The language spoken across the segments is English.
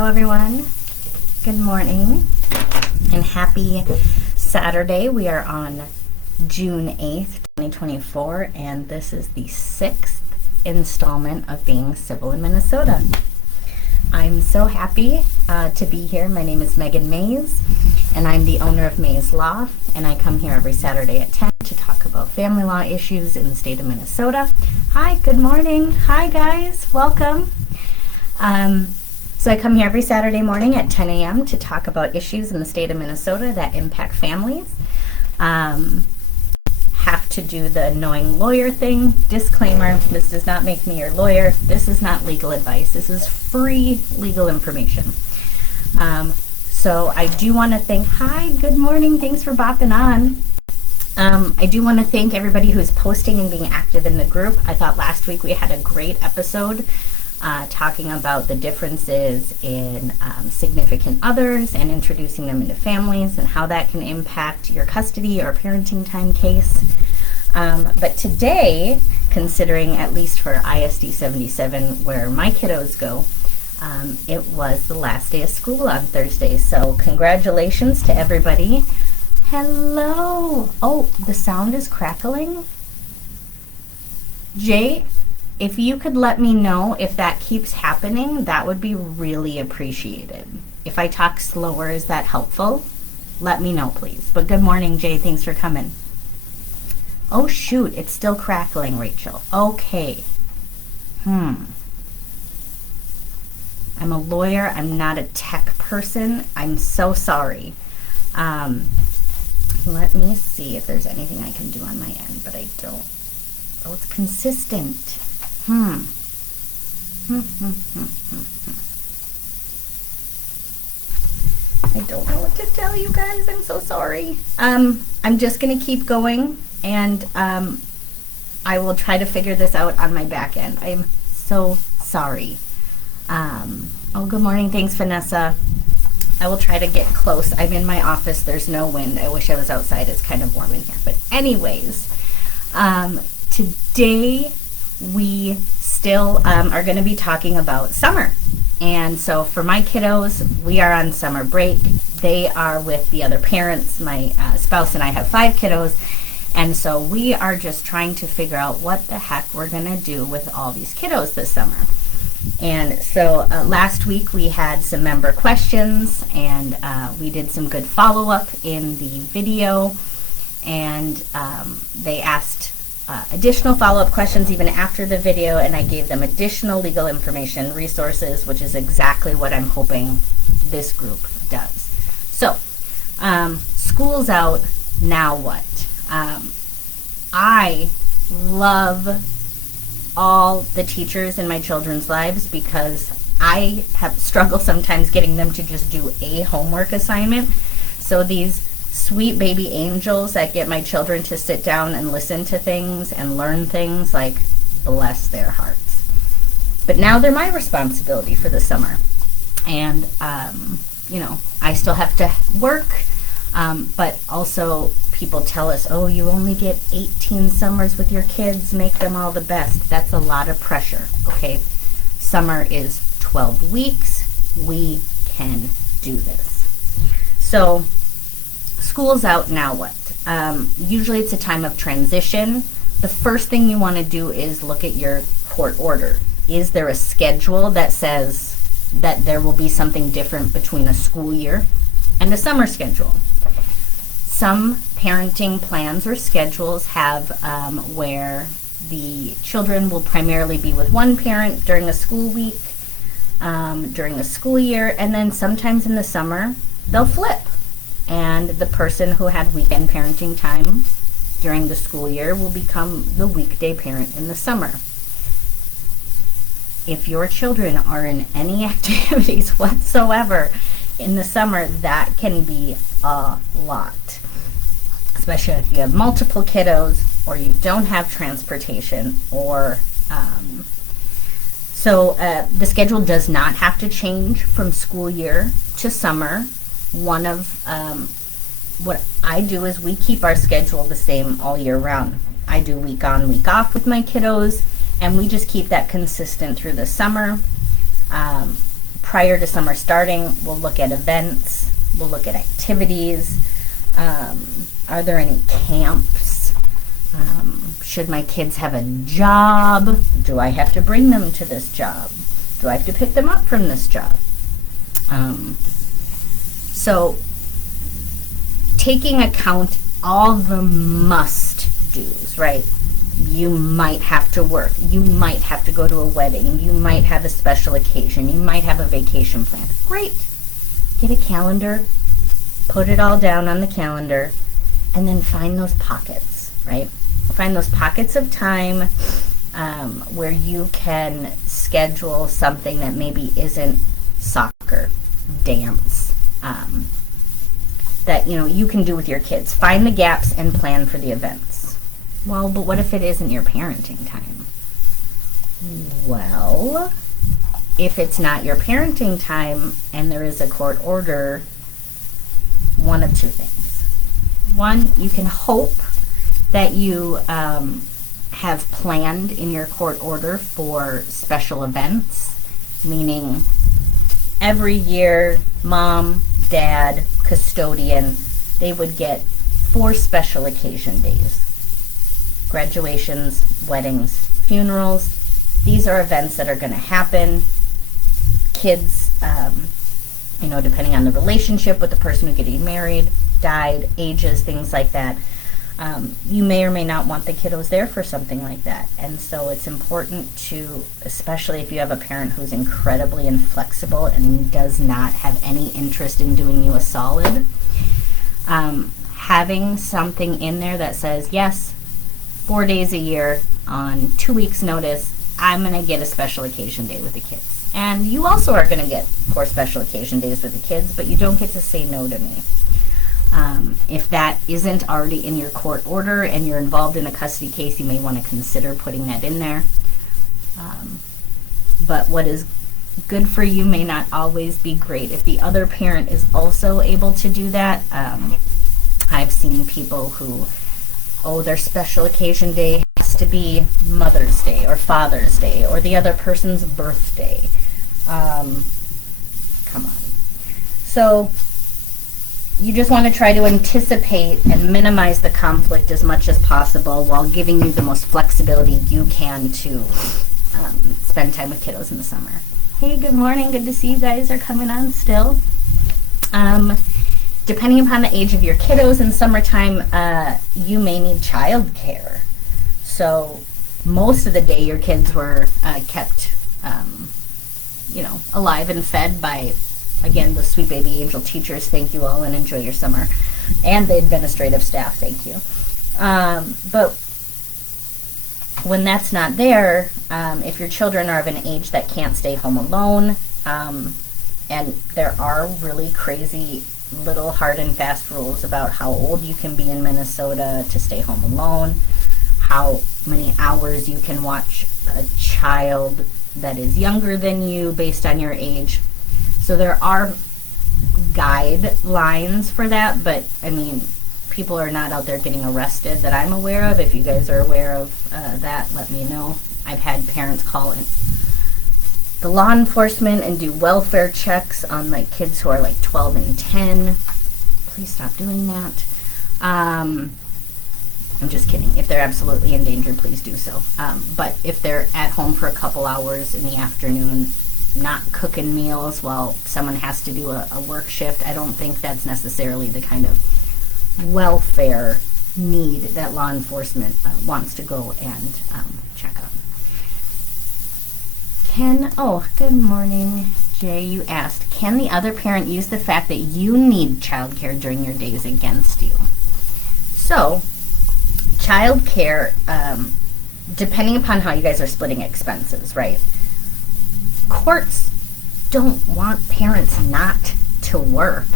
Hello everyone, good morning and happy Saturday. We are on June 8th, 2024, and this is the 6th installment of Being Civil in Minnesota. I'm so happy to be here. My name is Meghan Maes, and I'm the owner of Maes Law, and I come here every Saturday at 10 to talk about family law issues in the state of Minnesota. Hi, good morning. Hi guys, welcome. So I come here every Saturday morning at 10 a.m. to talk about issues in the state of Minnesota that impact families. Have to do the annoying lawyer thing. Disclaimer, this does not make me your lawyer. This is not legal advice. This is free legal information. So I do want to thank, hi, good morning, thanks for bopping on. I do want to thank everybody who's posting and being active in the group. I thought last week we had a great episode talking about the differences in significant others and introducing them into families and how that can impact your custody or parenting time case. But today, considering at least for ISD 77 where my kiddos go, it was the last day of school on Thursday. So congratulations to everybody. Hello. Oh, the sound is crackling. Jay, if you could let me know if that keeps happening, that would be really appreciated. If I talk slower, is that helpful? Let me know, please. But good morning, Jay. Thanks for coming. Oh, shoot. It's still crackling, Rachel. Okay. I'm a lawyer. I'm not a tech person. I'm so sorry. Let me see if there's anything I can do on my end, but I don't. Oh, it's consistent. I don't know what to tell you guys. I'm so sorry. I'm just going to keep going, and I will try to figure this out on my back end. I'm so sorry. Oh, good morning. Thanks, Vanessa. I will try to get close. I'm in my office. There's no wind. I wish I was outside. It's kind of warm in here. But anyways, today we still are going to be talking about summer. And so for my kiddos, we are on summer break. They are with the other parents. My spouse and I have 5 kiddos. And so we are just trying to figure out what the heck we're going to do with all these kiddos this summer. And so last week we had some member questions, and we did some good follow-up in the video. And they asked additional follow-up questions even after the video, and I gave them additional legal information resources, which is exactly what I'm hoping this group does. So, school's out, now what? I love all the teachers in my children's lives because I have struggled sometimes getting them to just do a homework assignment. So these sweet baby angels that get my children to sit down and listen to things and learn things, like, bless their hearts. But now they're my responsibility for the summer. And, I still have to work, but also people tell us, oh, you only get 18 summers with your kids, make them all the best. That's a lot of pressure, okay? Summer is 12 weeks. We can do this. So, school's out, now what? Usually it's a time of transition. The first thing you want to do is look at your court order. Is there a schedule that says that there will be something different between a school year and a summer schedule? Some parenting plans or schedules have where the children will primarily be with one parent during a school week, during a school year, and then sometimes in the summer they'll flip. And the person who had weekend parenting time during the school year will become the weekday parent in the summer. If your children are in any activities whatsoever in the summer, that can be a lot. Especially if you have multiple kiddos or you don't have transportation, or the schedule does not have to change from school year to summer. One of what I do is we keep our schedule the same all year round. I do week on, week off with my kiddos, and we just keep that consistent through the summer. prior to summer starting, we'll look at events, we'll look at activities. Are there any camps? Should my kids have a job? Do I have to bring them to this job? Do I have to pick them up from this job? So taking account all the must-dos, right? You might have to work. You might have to go to a wedding. You might have a special occasion. You might have a vacation plan. Great. Get a calendar, put it all down on the calendar, and then find those pockets, right? Find those pockets of time where you can schedule something that maybe isn't soccer, dance, that you can do with your kids. Find the gaps and plan for the events. Well, but what if it isn't your parenting time? Well, if it's not your parenting time and there is a court order, one of two things. One, you can hope that you have planned in your court order for special events, meaning every year, mom, dad, custodian, they would get 4 special occasion days. Graduations, weddings, funerals. These are events that are going to happen. Kids, depending on the relationship with the person who's getting married, died, ages, things like that. You may or may not want the kiddos there for something like that. And so it's important to, especially if you have a parent who's incredibly inflexible and does not have any interest in doing you a solid, having something in there that says, yes, 4 days a year on 2 weeks' notice, I'm going to get a special occasion day with the kids. And you also are going to get 4 special occasion days with the kids, but you don't get to say no to me. If that isn't already in your court order and you're involved in a custody case, you may want to consider putting that in there. But what is good for you may not always be great. If the other parent is also able to do that, I've seen people who, their special occasion day has to be Mother's Day or Father's Day or the other person's birthday. Come on. So you just want to try to anticipate and minimize the conflict as much as possible while giving you the most flexibility you can to spend time with kiddos in the summer. Hey, good morning. Good to see you guys are coming on still. Depending upon the age of your kiddos in summertime, you may need childcare. So most of the day your kids were kept, alive and fed by, again, the sweet baby angel teachers. Thank you all and enjoy your summer. And the administrative staff, thank you. But when that's not there, if your children are of an age that can't stay home alone, and there are really crazy little hard and fast rules about how old you can be in Minnesota to stay home alone, how many hours you can watch a child that is younger than you based on your age. So there are guidelines for that, but people are not out there getting arrested that I'm aware of. If you guys are aware of that, let me know. I've had parents call in the law enforcement and do welfare checks on kids who are 12 and 10. Please stop doing that. I'm just kidding. If they're absolutely in danger, please do so. But if they're at home for a couple hours in the afternoon, not cooking meals while someone has to do a work shift, I don't think that's necessarily the kind of welfare need that law enforcement wants to go and check on. Good morning, Jay. You asked, can the other parent use the fact that you need childcare during your days against you? So, childcare, depending upon how you guys are splitting expenses, right? Courts don't want parents not to work,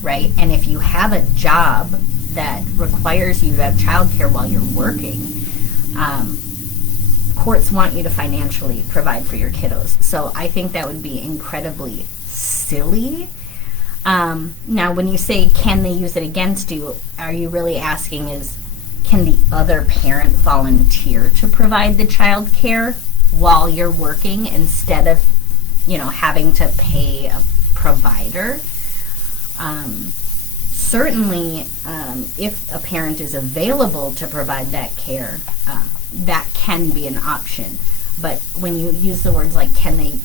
right? And if you have a job that requires you to have childcare while you're working, courts want you to financially provide for your kiddos. So I think that would be incredibly silly. Now, when you say, can they use it against you, are you really asking can the other parent volunteer to provide the child care while you're working instead of having to pay a provider. Certainly, if a parent is available to provide that care, that can be an option. But when you use the words like, can they,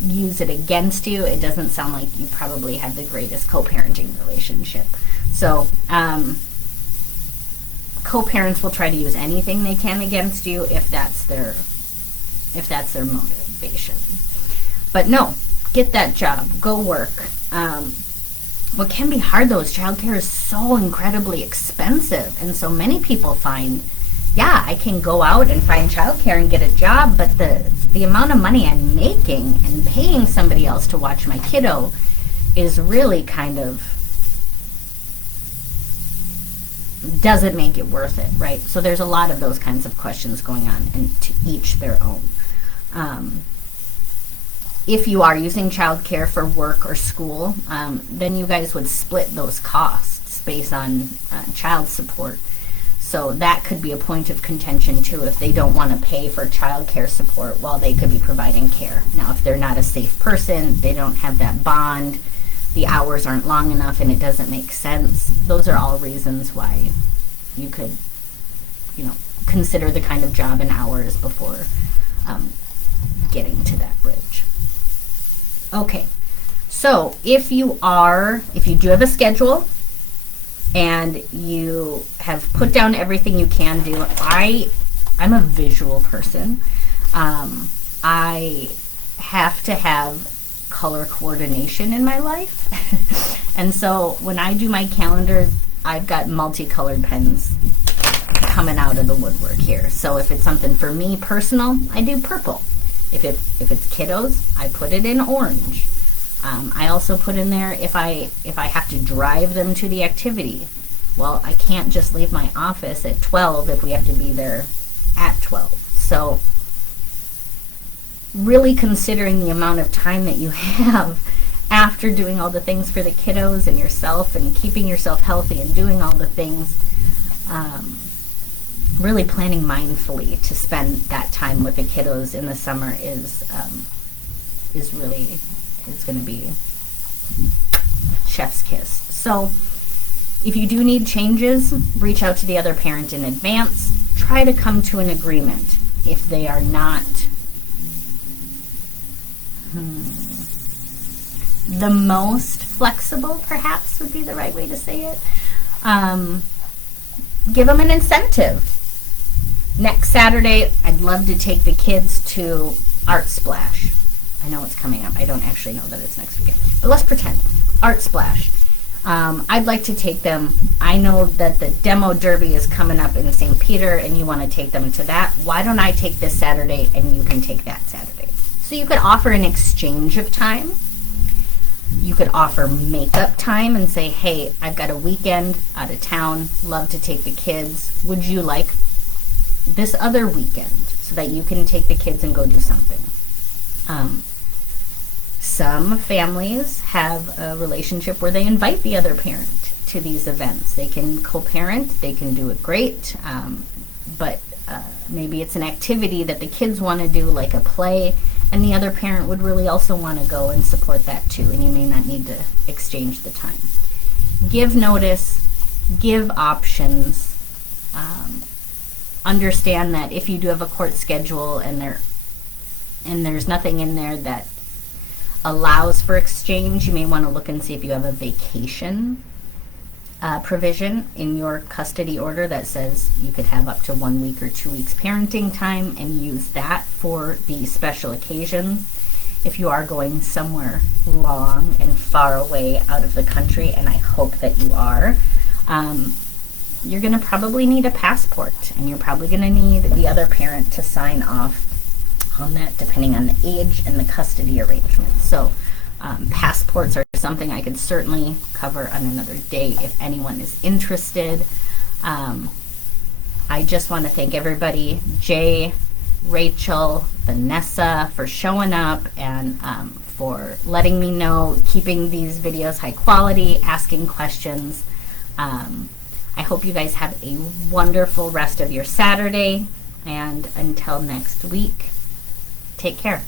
use it against you, it doesn't sound like you probably have the greatest co-parenting relationship. So, co-parents will try to use anything they can against you if that's their motivation. But no, get that job, go work. What can be hard though is childcare is so incredibly expensive, and so many people find, I can go out and find childcare and get a job, but the amount of money I'm making and paying somebody else to watch my kiddo is really kind of doesn't make it worth it, right? So there's a lot of those kinds of questions going on, and to each their own. If you are using childcare for work or school, then you guys would split those costs based on child support. So that could be a point of contention too, if they don't want to pay for childcare support while they could be providing care. Now, if they're not a safe person, they don't have that bond, the hours aren't long enough, and it doesn't make sense, those are all reasons why you could, consider the kind of job and hours before getting to that bridge. Okay, so if you do have a schedule and you have put down everything you can do, I'm a visual person. I have to have color coordination in my life. And so when I do my calendar, I've got multicolored pens coming out of the woodwork here. So if it's something for me personal, I do purple. If it's kiddos, I put it in orange. I also put in there if I have to drive them to the activity. Well, I can't just leave my office at 12 if we have to be there at 12. So really considering the amount of time that you have after doing all the things for the kiddos and yourself and keeping yourself healthy and doing all the things, really planning mindfully to spend that time with the kiddos in the summer is going to be chef's kiss. So if you do need changes, reach out to the other parent in advance. Try to come to an agreement. If they are not the most flexible, perhaps would be the right way to say it, give them an incentive. Next Saturday, I'd love to take the kids to Art Splash. I know it's coming up. I don't actually know that it's next weekend. But let's pretend. Art Splash. I'd like to take them. I know that the demo derby is coming up in St. Peter, and you want to take them to that. Why don't I take this Saturday, and you can take that Saturday? So you could offer an exchange of time. You could offer makeup time and say, hey, I've got a weekend out of town. Love to take the kids. Would you like this other weekend so that you can take the kids and go do something? Some families have a relationship where they invite the other parent to these events. They can co-parent, they can do it great, but maybe it's an activity that the kids want to do, like a play, and the other parent would really also want to go and support that too, and you may not need to exchange the time. Give notice, give options. Understand that if you do have a court schedule and there's nothing in there that allows for exchange, you may want to look and see if you have a vacation provision in your custody order that says you could have up to 1 week or 2 weeks parenting time and use that for the special occasions. If you are going somewhere long and far away out of the country, and I hope that you are, you're going to probably need a passport, and you're probably going to need the other parent to sign off on that, depending on the age and the custody arrangement. So passports are something I could certainly cover on another day if anyone is interested. I just want to thank everybody, Jay, Rachel, Vanessa, for showing up and for letting me know, keeping these videos high quality, asking questions. I hope you guys have a wonderful rest of your Saturday, and until next week, take care.